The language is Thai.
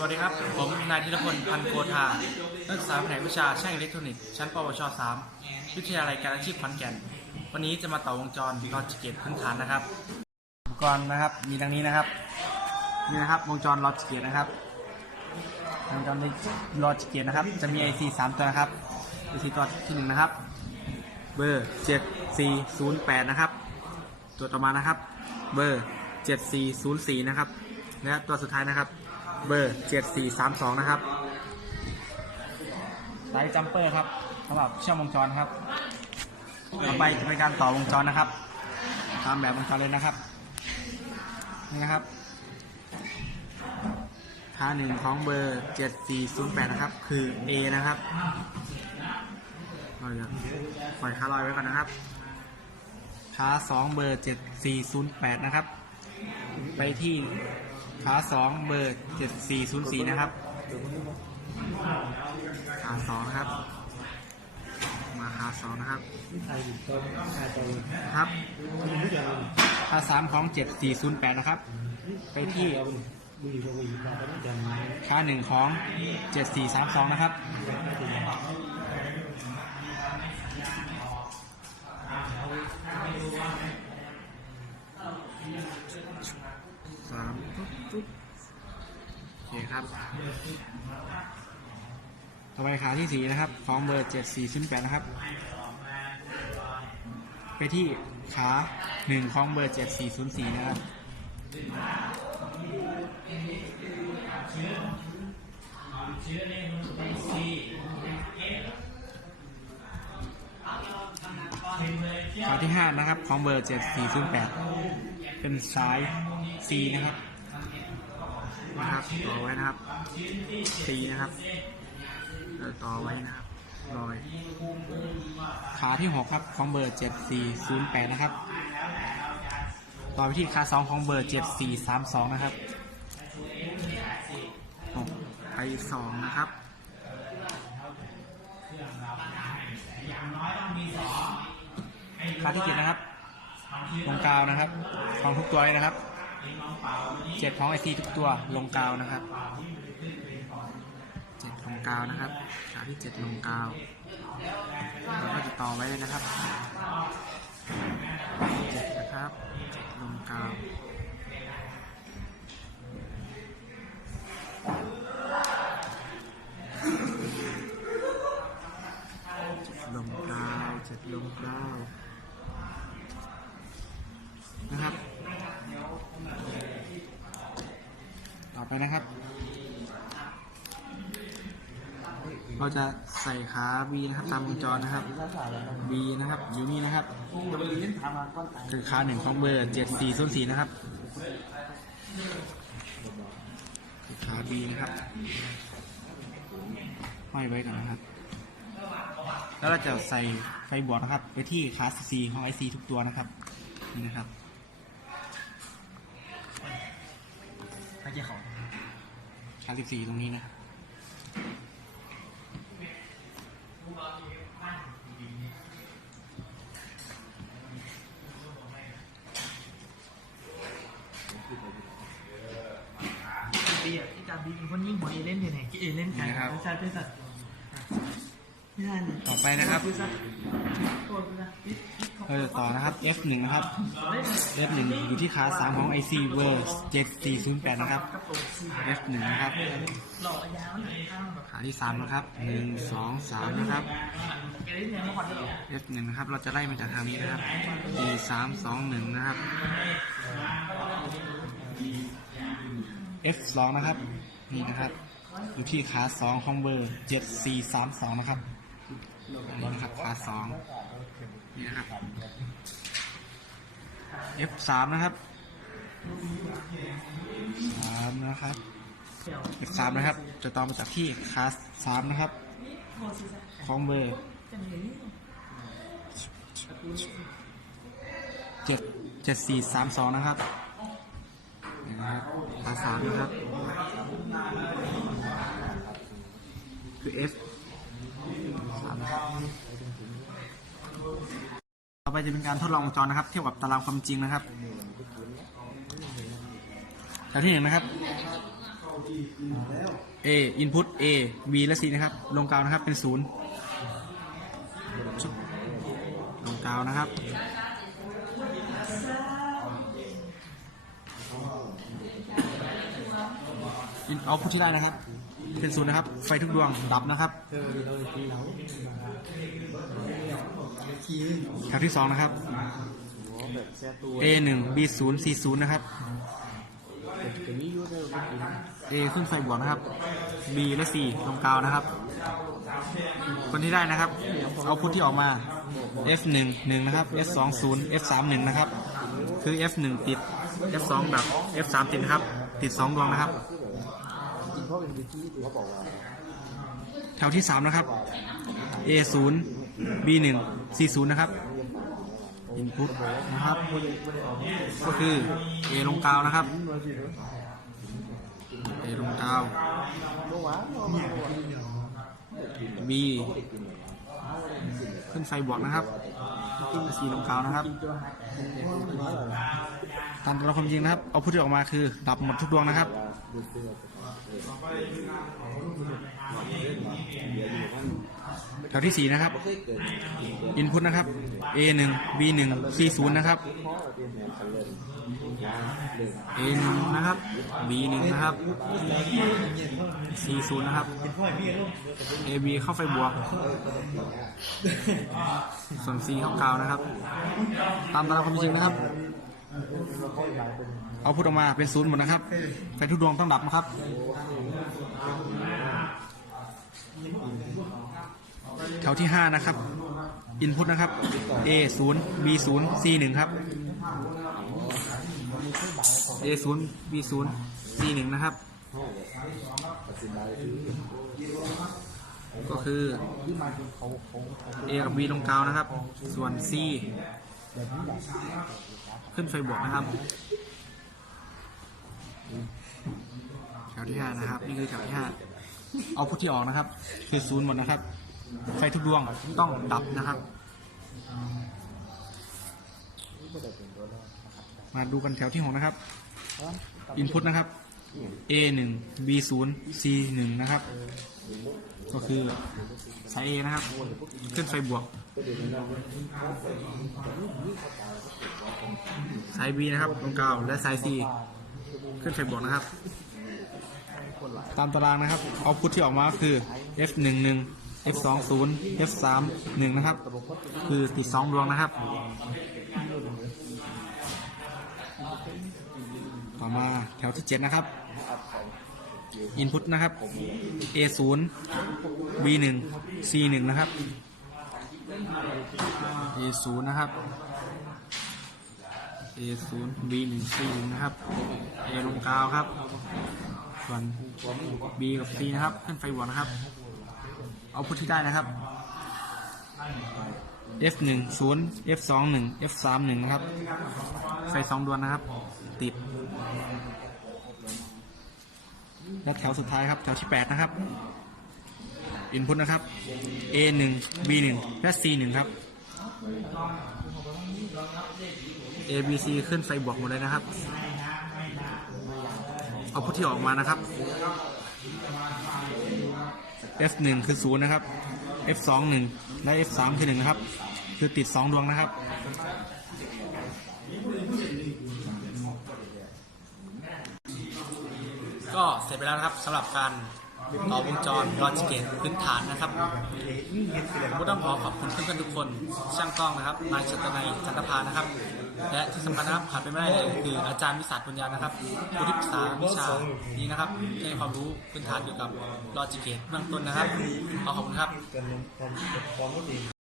สวัสดีครับ ผมนายธีรพลพันโกธา นักศึกษาแผนกวิชาช่างอิเล็กทรอนิกส์ ชั้นปวช 3 วิทยาลัยการอาชีพขอนแก่น วันนี้จะมาต่อวงจรลอจิเกตพื้นฐานนะครับ อุปกรณ์นะครับ มีดังนี้นะครับ นี่นะครับ วงจรลอจิเกตนะครับ วงจรลอจิเกตนะครับ จะมี IC 3ตัวนะครับ IC ตัวที่หนึ่งนะครับ เบอร์ 7408 นะครับ ตัวต่อมานะครับ เบอร์ 7404 นะครับ และตัวสุดท้ายนะครับ เบอร์ 7432 นะครับไลท์จัมเปอร์ครับสำหรับเชื่อมวงจรครับต่อไปจะเป็นการต่อวงจรนะครับ ตามแบบวงจรเลยนะครับ นี่นะครับค่าหนึ่งของเบอร์ 7408 นะครับ คือ A นะครับเราจะปล่อยค่าลอยไว้ก่อนนะครับค่าสองเบอร์ 7408 นะครับ ไปที่ ขาสองเบอร์เจ็ดสี่ศูนย์สี่นะครับ ขาสองนะครับ มาขาสองนะครับ ครับ ขาสามของเจ็ดสี่ศูนย์แปดนะครับ ไปที่ค่าหนึ่งของเจ็ดสี่สามสองนะครับ สามปุ๊บปุ๊บโอเคครับ ต่อไปขาที่สี่นะครับ ของเบอร์เจ็ดสี่ศูนย์แปดนะครับ ไปที่ขาหนึ่งของเบอร์เจ็ดสี่ศูนย์สี่นะครับขาที่ห้านะครับ ของเบอร์เจ็ดสี่ศูนย์แปดเป็นสาย C นะครับนะครับต่อไว้นะครับ C นะครับต่อไว้นะครับรอยขาที่ 6 ครับของเบอร์ 7408 นะครับ ต่อไปที่ขา 2 ของเบอร์ 7432 นะครับหกไป2นะครับขาที่7นะครับลงกาวนะครับของทุกตัวเลยนะครับ เจ็ดของไอซีทุกตัวลงกาวนะครับเจ็ดลงกาวนะครับขาที่เจ็ดลงกาวเราก็จะต่อไว้เลยนะครับเจ็ดนะครับเจ็ดลงกาวเจ็ดลงกาวเจ็ดลงกาวนะครับ ต่อ ไปนะครับ เราจะใส่ขา B นะครับตามวงจรนะครับ B นะครับอยู่นี่นะครับ คือขาหนึ่งของเบอร์7404นะครับขา B นะครับห้อยไว้ก่อนนะครับ แล้วเราจะใส่ไฟบวกนะครับ ไปที่ขา C ของ IC ทุกตัวนะครับ นี่นะครับไม่ใช่เขาขา14ตรงนี้นะครับบีอะที่การบีเป็นคนยิ่งหัวเอเล่นอยู่ไหนที่เอเล่นกันนะครับไม่ใช่ด้วยสัตว์ไม่ใช่เนี่ย ต่อไปนะครับคือสัตว์ตัวคือสัตว์เราจะต่อนะครับ F1 นะครับ F1 อยู่ที่ขา3ของ IC เวอร์7408 นะครับ F1 นะครับหล่อยาวหนังข้างขาที่ 3 นะครับ 1 2 3 นะครับเอเล่นเนี่ยเมื่อก่อนเนี่ย F1 นะครับ เราจะไล่มาจากทางนี้นะครับ E 3 2 1 นะครับ F2 นะครับ นี่นะครับ อยู่ที่ขา 2 ของเบอร์ 7432 นะครับ นี่นะครับขา2นี่นะครับ F3 นะครับ3นะครับ F3 นะครับ จะต่อมาจากที่คาส3นะครับของเบอร์เจ็ดเจ็ดสี่สามสองนะครับนี่นะครับคาสสามนะครับคือ F ส ต่อไปจะเป็นการทดลองวงจรนะครับ เทียบกับตารางความจริงนะครับแถวที่หนึ่งนะครับ A input A B และ C นะครับ ลงกาวนะครับเป็นศูนย์ลงกาวนะครับอินเอาพุทที่ได้นะครับ เป็นศูนย์นะครับ ไฟทุกดวงดับนะครับแถวที่สองนะครับ A หนึ่ง B ศูนย์ C ศูนย์นะครับ A ขึ้นไฟบวกนะครับ B และ C ลงกาวนะครับ คนที่ได้นะครับ เอาพุทที่ออกมา F 1 1นะครับ F 2 0 F 3 1นะครับ คือ F 1ติด F 2ดับ F 3ติดนะครับ ติด2ดวงนะครับ แถวที่3นะครับ A 0 B 1 C 0นย์นะครับอินพุตนะครับ ก็คือ A ลงกาวนะครับ A ลงกาว B ขึ้นไฟบวกนะครับ C ลงกาวนะครับตามตัวความจริงนะครับ เอาพุทที่ออกมาคือดับหมดทุกดวงนะครับ แถวที่สี่นะครับ อินพุตนะครับ A หนึ่ง B หนึ่ง C ศูนย์นะครับ A หนึ่งนะครับ B หนึ่งนะครับ C ศูนย์นะครับ A B เข้าไฟบวก ส่วน C เข้ากาวนะครับ ตามตารางความจริงนะครับ เอาพุทออกมาเป็นศูนย์หมดนะครับไฟทุกดวงต้องดับนะครับแถวที่5นะครับ อินพุตนะครับ A 0 B 0 C 1ครับ A 0 B 0 C 1นะครับ ก็คือ A กับ B ลงกาวนะครับ ส่วน C ขึ้นไฟบวกนะครับ แถวที่5นะครับนี่คือแถวที่5เอาพุทที่ออกนะครับ คือศูนย์หมดนะครับไฟทุกดวงต้องดับนะครับ มาดูกันแถวที่หกนะครับอินพุตนะครับ A 1 B 0 C 1นะครับ ก็คือสาย A นะครับ ขึ้นไฟบวก สาย B นะครับตรงกลางและสาย C ขึ้นไฟบวกนะครับ ตามตารางนะครับเอาพุทที่ออกมาคือ F 1 1 F 2 0 F 3 1นะครับ คือติด2ดวงนะครับ ต่อมาแถวที่7นะครับ Input นะครับ A 0 B 1 C 1นะครับ A 0นะครับ A 0 B 1 C นะครับ A ลงกาวครับ ส่วน B กับ C นะครับขึ้นไฟบวนะครับ เอาพุทที่ได้นะครับ F 1 0 F 2 1 F 3 1นะครับ ไฟสองดวงนะครับ ติด และแถวสุดท้ายครับแถวที่ 8 นะครับ อินพุตนะครับ A 1 B 1 และ C 1 ครับ A B C ขึ้นไฟบวกหมดเลยนะครับ เอาพุทที่ออกมานะครับ F 1 คือ0นะครับ F 2 1และ F 3 คือ1นะครับ คือติด2ดวงนะครับก็เสร็จไปแล้วนะครับสำหรับการ ต่อวงจรลอจิเกตพื้นฐานนะครับผมต้องขอขอบคุณเพื่อนๆทุกคน ช่างกล้องนะครับนายชัตนัยจันทภานะครับ และที่สำคัญนะครับขาดไปไม่ได้เลยคืออาจารย์วิสาทปุญญานะครับผู้ที่ปรึกษาวิชานี้นะครับให้ความรู้พื้นฐานเกี่ยวกับลอจิเกตเบื้องต้นนะครับขอขอบคุณครับ